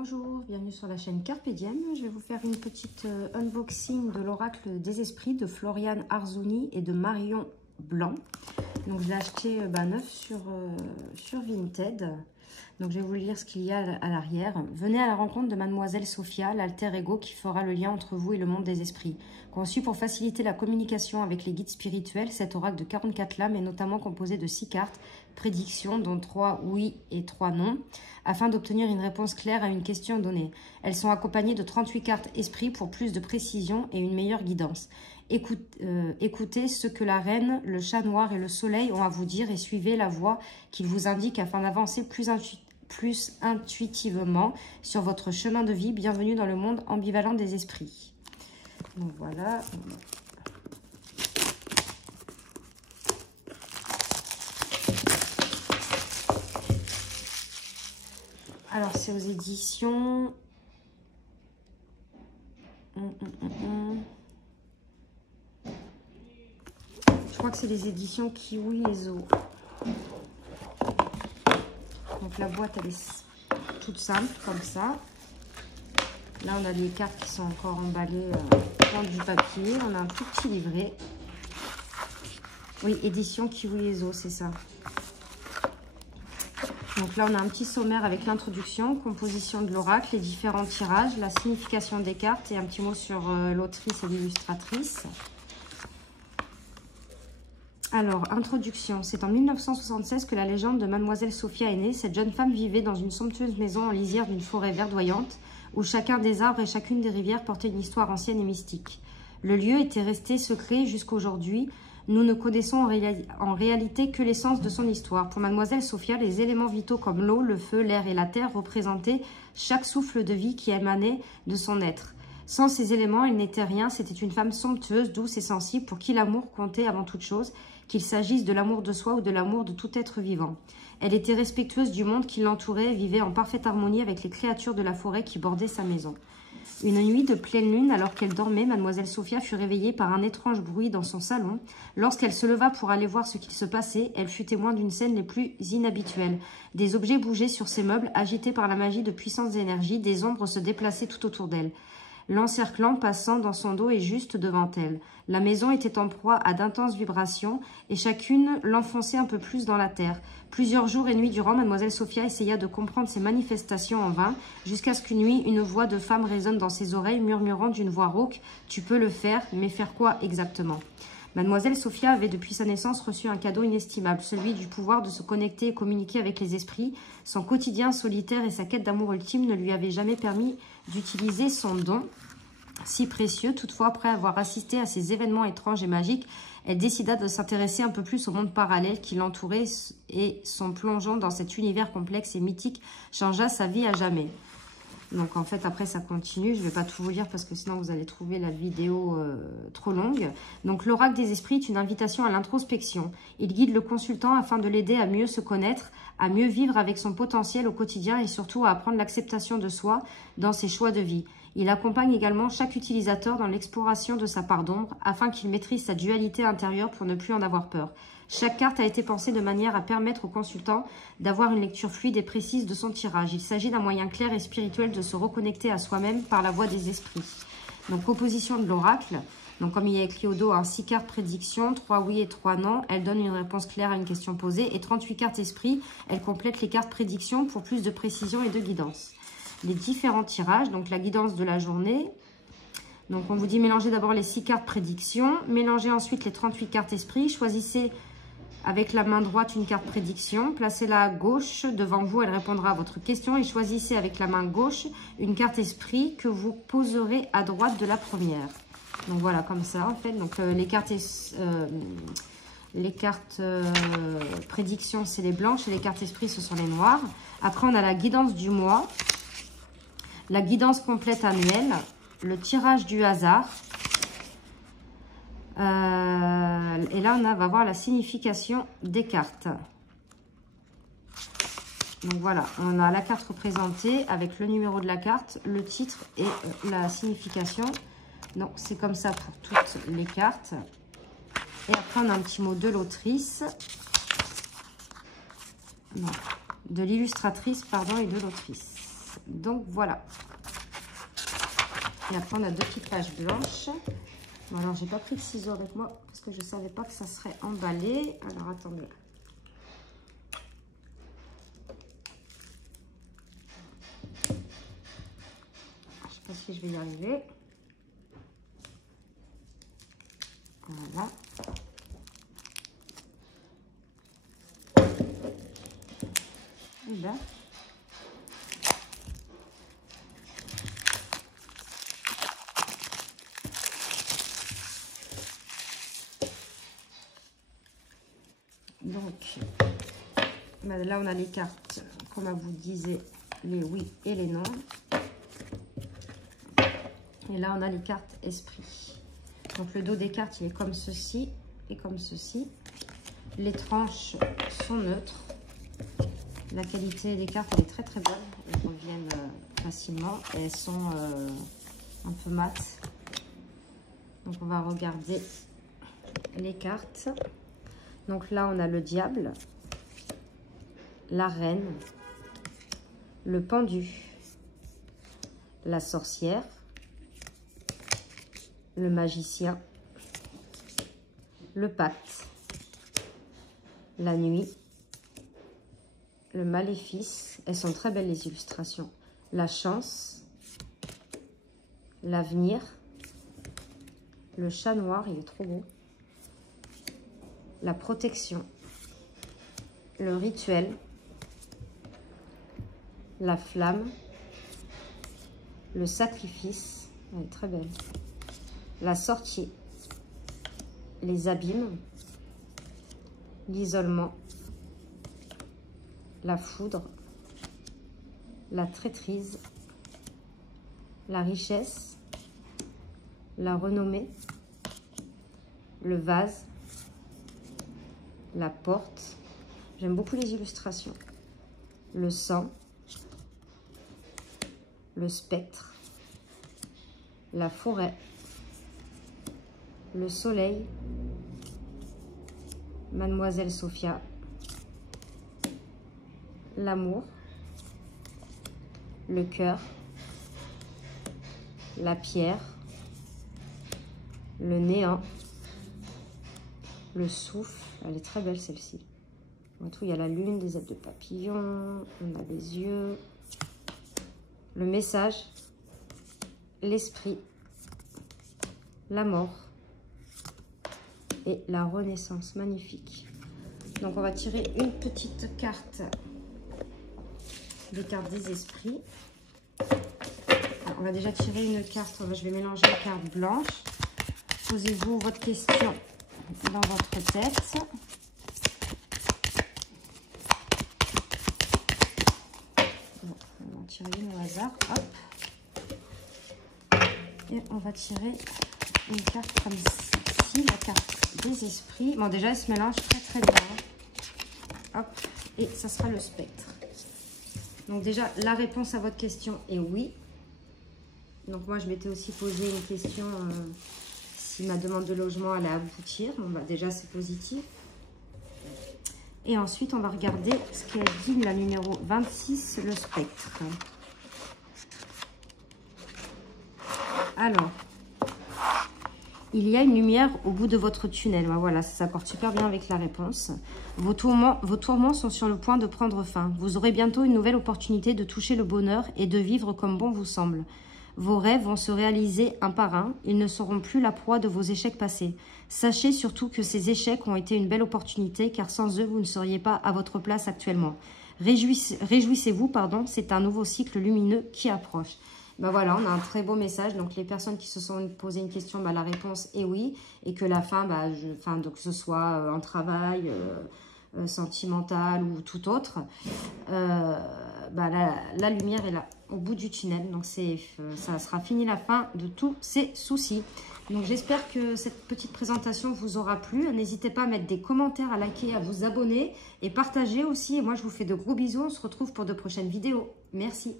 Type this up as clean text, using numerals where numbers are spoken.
Bonjour, bienvenue sur la chaîne Carpe Diem. Je vais vous faire une petite unboxing de l'oracle des esprits de Floriane Arzouni et de Marion Blanc. Donc je l'ai acheté neuf sur Vinted. Donc je vais vous lire ce qu'il y a à l'arrière. Venez à la rencontre de Mademoiselle Sophia, l'alter ego qui fera le lien entre vous et le monde des esprits. Conçu pour faciliter la communication avec les guides spirituels, cet oracle de 44 lames est notamment composé de 6 cartes, prédictions dont 3 oui et 3 non, afin d'obtenir une réponse claire à une question donnée. Elles sont accompagnées de 38 cartes esprits pour plus de précision et une meilleure guidance. Écoutez ce que la reine, le chat noir et le soleil ont à vous dire et suivez la voie qu'ils vous indiquent afin d'avancer plus intuitivement sur votre chemin de vie. Bienvenue dans le monde ambivalent des esprits. Donc voilà. Alors c'est aux éditions... Je crois que c'est les éditions Kiwi Les Eaux. Donc la boîte elle est toute simple comme ça. Là on a les cartes qui sont encore emballées dans du papier. On a un tout petit livret. Oui, édition Kiwi Les Eaux, c'est ça. Donc là on a un petit sommaire avec l'introduction, composition de l'oracle, les différents tirages, la signification des cartes et un petit mot sur l'autrice et l'illustratrice. Alors, introduction. C'est en 1976 que la légende de Mademoiselle Sophia est née. Cette jeune femme vivait dans une somptueuse maison en lisière d'une forêt verdoyante, où chacun des arbres et chacune des rivières portait une histoire ancienne et mystique. Le lieu était resté secret jusqu'aujourd'hui. Nous ne connaissons en réalité que l'essence de son histoire. Pour Mademoiselle Sophia, les éléments vitaux comme l'eau, le feu, l'air et la terre représentaient chaque souffle de vie qui émanait de son être. Sans ces éléments, elle n'était rien. C'était une femme somptueuse, douce et sensible, pour qui l'amour comptait avant toute chose, qu'il s'agisse de l'amour de soi ou de l'amour de tout être vivant. Elle était respectueuse du monde qui l'entourait et vivait en parfaite harmonie avec les créatures de la forêt qui bordaient sa maison. Une nuit de pleine lune, alors qu'elle dormait, Mademoiselle Sophia fut réveillée par un étrange bruit dans son salon. Lorsqu'elle se leva pour aller voir ce qu'il se passait, elle fut témoin d'une scène les plus inhabituelles. Des objets bougeaient sur ses meubles, agités par la magie de puissantes énergies, des ombres se déplaçaient tout autour d'elle, l'encerclant, passant dans son dos et juste devant elle. La maison était en proie à d'intenses vibrations et chacune l'enfonçait un peu plus dans la terre. Plusieurs jours et nuits durant, Mademoiselle Sophia essaya de comprendre ces manifestations en vain, jusqu'à ce qu'une nuit, une voix de femme résonne dans ses oreilles, murmurant d'une voix rauque « Tu peux le faire, mais faire quoi exactement ?» Mademoiselle Sophia avait depuis sa naissance reçu un cadeau inestimable, celui du pouvoir de se connecter et communiquer avec les esprits. Son quotidien solitaire et sa quête d'amour ultime ne lui avaient jamais permis d'utiliser son don si précieux. Toutefois, après avoir assisté à ces événements étranges et magiques, elle décida de s'intéresser un peu plus au monde parallèle qui l'entourait et son plongeon dans cet univers complexe et mythique changea sa vie à jamais. Donc en fait après ça continue, je ne vais pas tout vous lire parce que sinon vous allez trouver la vidéo trop longue. Donc l'oracle des esprits est une invitation à l'introspection. Il guide le consultant afin de l'aider à mieux se connaître, à mieux vivre avec son potentiel au quotidien et surtout à apprendre l'acceptation de soi dans ses choix de vie. Il accompagne également chaque utilisateur dans l'exploration de sa part d'ombre afin qu'il maîtrise sa dualité intérieure pour ne plus en avoir peur. Chaque carte a été pensée de manière à permettre au consultant d'avoir une lecture fluide et précise de son tirage. Il s'agit d'un moyen clair et spirituel de se reconnecter à soi-même par la voie des esprits. Donc, composition de l'oracle. Donc, comme il y a écrit au dos, 6 cartes prédiction, 3 oui et 3 non. Elle donne une réponse claire à une question posée. Et 38 cartes esprit. Elle complète les cartes prédiction pour plus de précision et de guidance. Les différents tirages, donc la guidance de la journée. Donc, on vous dit mélangez d'abord les 6 cartes prédiction. Mélangez ensuite les 38 cartes esprit. Choisissez avec la main droite une carte prédiction, placez-la à gauche devant vous, elle répondra à votre question et choisissez avec la main gauche une carte esprit que vous poserez à droite de la première. Donc voilà, comme ça en fait. Donc les cartes prédiction c'est les blanches et les cartes esprit ce sont les noires. Après on a la guidance du mois, la guidance complète annuelle, le tirage du hasard. Et là, on va voir la signification des cartes. Donc voilà, on a la carte représentée avec le numéro de la carte, le titre et la signification. Donc c'est comme ça pour toutes les cartes. Et après, on a un petit mot de l'autrice. De l'illustratrice, pardon, et de l'autrice. Donc voilà. Et après, on a 2 petites pages blanches. Bon, alors, j'ai pas pris de ciseaux avec moi parce que je savais pas que ça serait emballé. Alors, attendez. Je sais pas si je vais y arriver. Voilà. Et là. Donc, là, on a les cartes, comme vous disait, les oui et les non. Et là, on a les cartes esprit. Donc, le dos des cartes, il est comme ceci et comme ceci. Les tranches sont neutres. La qualité des cartes, elle est très très bonne. Elles reviennent facilement et elles sont un peu mates. Donc, on va regarder les cartes. Donc là, on a le diable, la reine, le pendu, la sorcière, le magicien, le pacte, la nuit, le maléfice. Elles sont très belles les illustrations. La chance, l'avenir, le chat noir, il est trop beau. La protection, le rituel, la flamme, le sacrifice, elle est très belle, la sortie, les abîmes, l'isolement, la foudre, la traîtrise, la richesse, la renommée, le vase, la porte. J'aime beaucoup les illustrations. Le sang, le spectre, la forêt, le soleil, Mademoiselle Sophia, l'amour, le cœur, la pierre, le néant, le souffle. Elle est très belle celle-ci. Il y a la lune, des ailes de papillon, on a les yeux, le message, l'esprit, la mort et la renaissance. Magnifique. Donc on va tirer une petite carte des cartes des esprits. Alors, on va déjà tirer une carte. Je vais mélanger les cartes blanches. Posez-vous votre question dans votre tête. Bon, on va en tirer une au hasard. Hop. Et on va tirer une carte comme ceci, la carte des esprits. Bon, déjà, elle se mélange très très bien. Hop. Et ça sera le spectre. Donc déjà, la réponse à votre question est oui. Donc moi, je m'étais aussi posé une question... si ma demande de logement allait aboutir. Bon, bah, déjà, c'est positif. Et ensuite, on va regarder ce qu'elle dit, la numéro 26, le spectre. Alors, il y a une lumière au bout de votre tunnel. Ben voilà, ça s'accorde super bien avec la réponse. Vos tourments sont sur le point de prendre fin. Vous aurez bientôt une nouvelle opportunité de toucher le bonheur et de vivre comme bon vous semble. Vos rêves vont se réaliser un par un. Ils ne seront plus la proie de vos échecs passés. Sachez surtout que ces échecs ont été une belle opportunité, car sans eux, vous ne seriez pas à votre place actuellement. Réjouissez-vous, c'est un nouveau cycle lumineux qui approche. Ben voilà, on a un très beau message. Donc, les personnes qui se sont posées une question, la réponse est oui. Et que la fin, donc, que ce soit en travail, sentimental ou tout autre, la lumière est là, au bout du tunnel. Donc, ça sera fini la fin de tous ces soucis. Donc, j'espère que cette petite présentation vous aura plu. N'hésitez pas à mettre des commentaires, à liker, à vous abonner et partager aussi. Et moi, je vous fais de gros bisous. On se retrouve pour de prochaines vidéos. Merci.